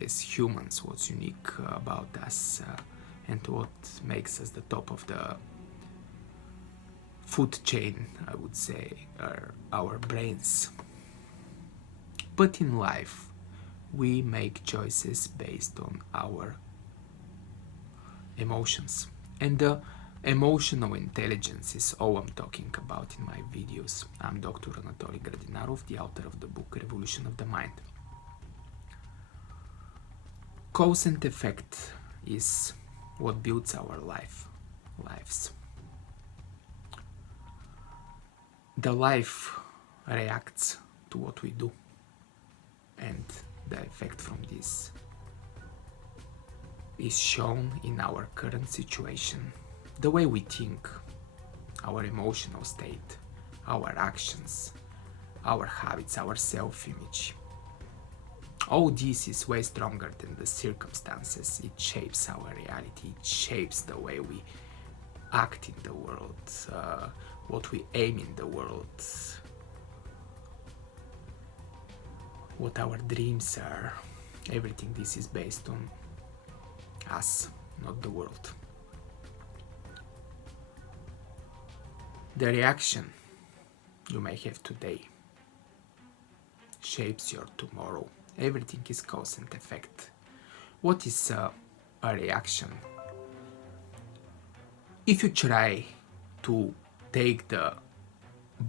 as humans, what's unique about us, and what makes us the top of the food chain, I would say, are our brains. But in life, we make choices based on our emotions. And the emotional intelligence is all I'm talking about in my videos. I'm Dr. Anatoli Gradinarov, the author of the book Revolution of the Mind. Cause and effect is what builds our lives. The life reacts to what we do, and the effect from this is shown in our current situation, the way we think, our emotional state, our actions, our habits, our self-image. All this is way stronger than the circumstances. It shapes our reality, it shapes the way we act in the world, what we aim in the world, what our dreams are. Everything this is based on us, not the world. The reaction you may have today shapes your tomorrow. Everything is cause and effect. What is a reaction? If you try to take the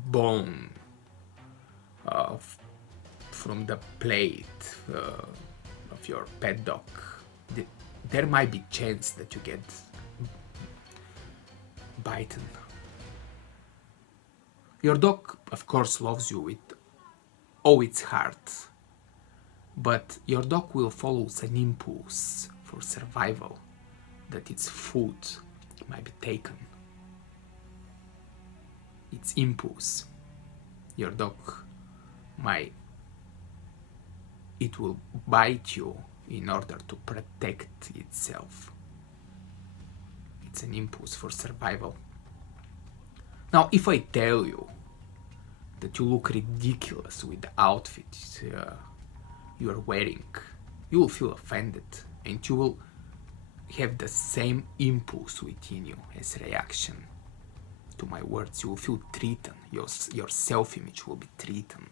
bone from the plate of your pet dog, there might be chance that you get bitten. Your dog, of course, loves you with all its heart, but your dog will follow an impulse for survival, that its food might be taken. Its impulse. Your dog it will bite you in order to protect itself. It's an impulse for survival. Now, if I tell you that you look ridiculous with the outfit you are wearing, you will feel offended, and you will have the same impulse within you as reaction to my words. You will feel threatened. Your self-image will be threatened.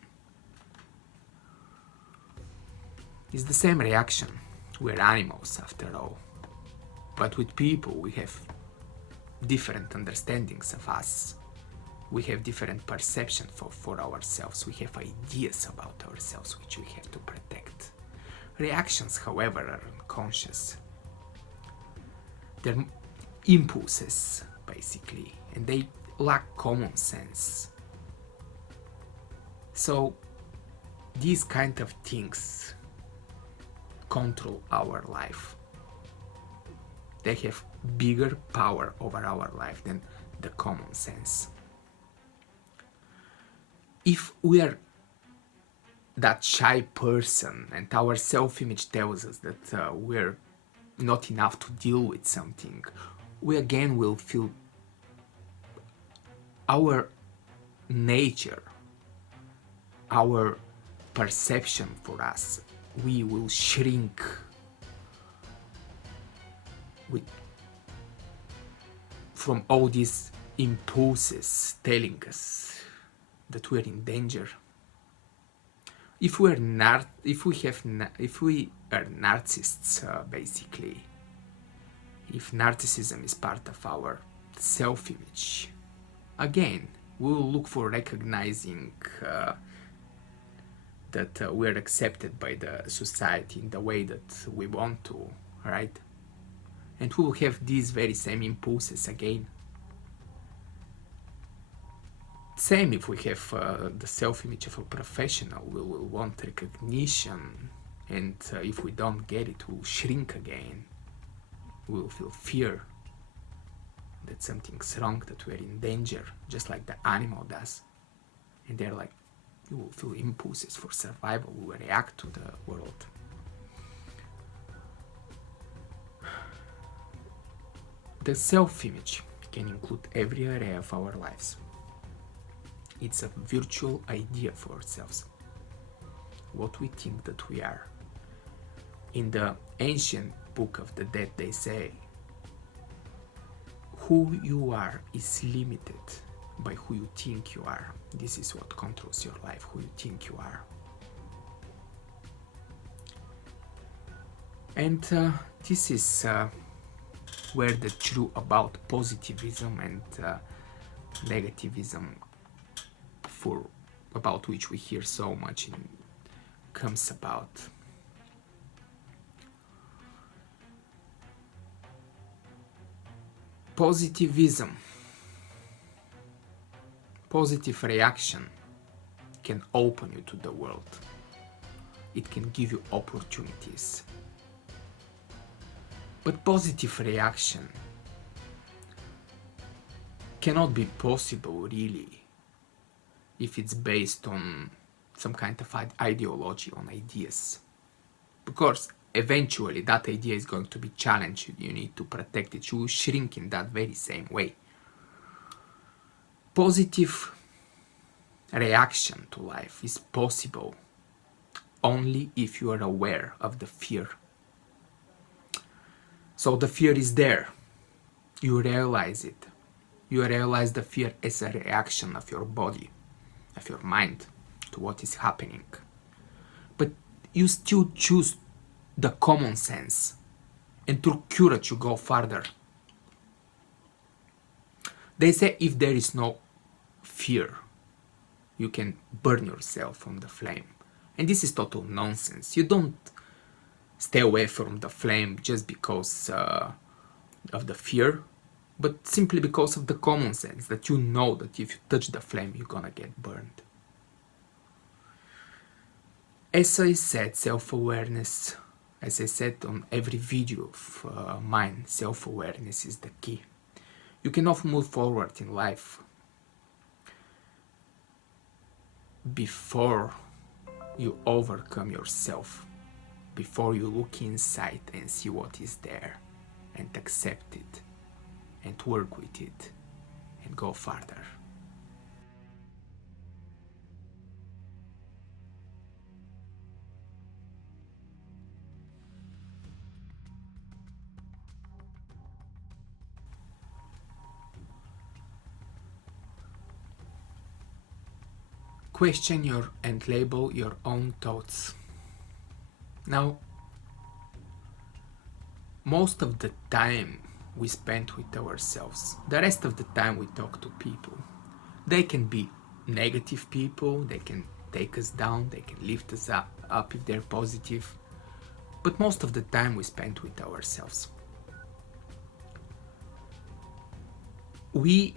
It's the same reaction. We're animals after all. But with people, we have different understandings of us. We have different perception for ourselves. We have ideas about ourselves which we have to protect. Reactions, however, are unconscious. They're impulses, basically, and they lack common sense. So these kind of things control our life. They have bigger power over our life than the common sense. If we are that shy person and our self-image tells us that we're not enough to deal with something, we again will feel our nature, our perception for us, we will shrink from all these impulses telling us that we're in danger. If we are narcissists, basically, if narcissism is part of our self-image, again, we will look for recognizing that we are accepted by the society in the way that we want to, right? And we will have these very same impulses again. Same if we have the self-image of a professional, we will want recognition, and if we don't get it, we'll shrink again. We will feel fear that something's wrong, that we're in danger, just like the animal does. And they're like, you will feel impulses for survival, we will react to the world. The self-image can include every area of our lives. It's a virtual idea for ourselves, what we think that we are. In the ancient book of the dead, they say, who you are is limited by who you think you are. This is what controls your life, who you think you are. And this is where the truth about positivism and negativism, about which we hear so much, comes about. Positivism, positive reaction can open you to the world. It can give you opportunities. But positive reaction cannot be possible really if it's based on some kind of ideology, on ideas. Because eventually that idea is going to be challenged. You need to protect it. You shrink in that very same way. Positive reaction to life is possible only if you are aware of the fear. So the fear is there. You realize it. You realize the fear as a reaction of your body, of your mind, to what is happening. But you still choose the common sense, and through courage you go further. They say if there is no fear, you can burn yourself from the flame. And this is total nonsense. You don't stay away from the flame just because of the fear, but simply because of the common sense, that you know that if you touch the flame, you're gonna get burned. As I said, self-awareness, as I said on every video of mine, self-awareness is the key. You cannot move forward in life before you overcome yourself, before you look inside and see what is there and accept it and work with it and go further. Question and label your own thoughts. Now, most of the time we spend with ourselves. The rest of the time we talk to people. They can be negative people, they can take us down, they can lift us up if they're positive. But most of the time we spend with ourselves. We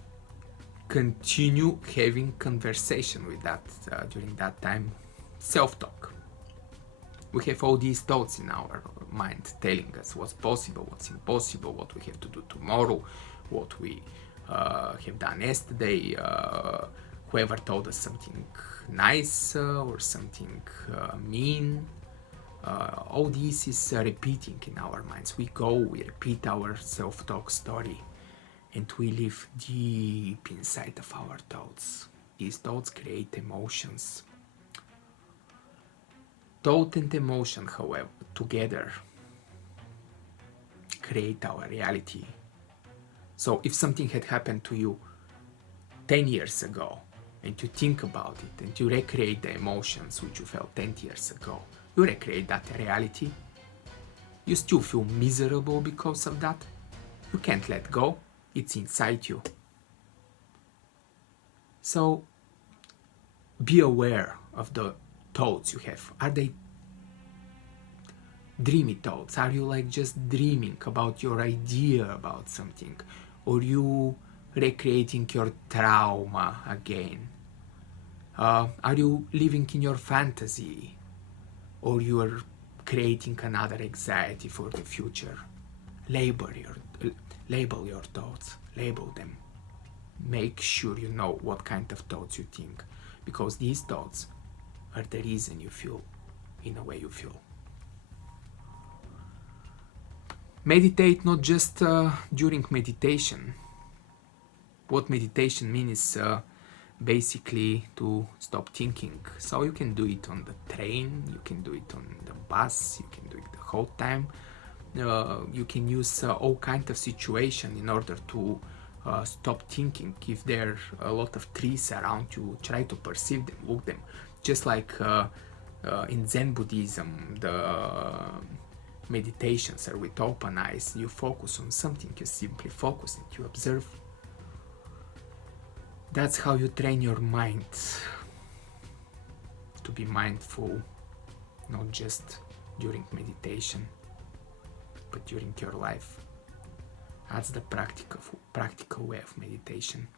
continue having conversation with that during that time, self-talk. We have all these thoughts in our mind telling us what's possible, what's impossible, what we have to do tomorrow, what we have done yesterday, whoever told us something nice or something mean. All this is repeating in our minds. We repeat our self-talk story, and we live deep inside of our thoughts. These thoughts create emotions. Thought and emotion, however, together create our reality. So if something had happened to you 10 years ago, and you think about it, and you recreate the emotions which you felt 10 years ago, you recreate that reality. You still feel miserable because of that. You can't let go. It's inside you. So be aware of the thoughts you have. Are they dreamy thoughts? Are you like just dreaming about your idea about something? Or you recreating your trauma again? Are you living in your fantasy? Or you are creating another anxiety for the future? Label your thoughts. Label them. Make sure you know what kind of thoughts you think, because these thoughts are the reason you feel in the way you feel. Meditate not just during meditation. What meditation means is basically to stop thinking. So you can do it on the train, you can do it on the bus, you can do it at whole time. You can use all kinds of situations in order to stop thinking. If there are a lot of trees around you, try to perceive them, look them. Just like in Zen Buddhism, the meditations are with open eyes. You focus on something, you simply focus and you observe. That's how you train your mind to be mindful, not just during meditation, but during your life. That's the practical way of meditation.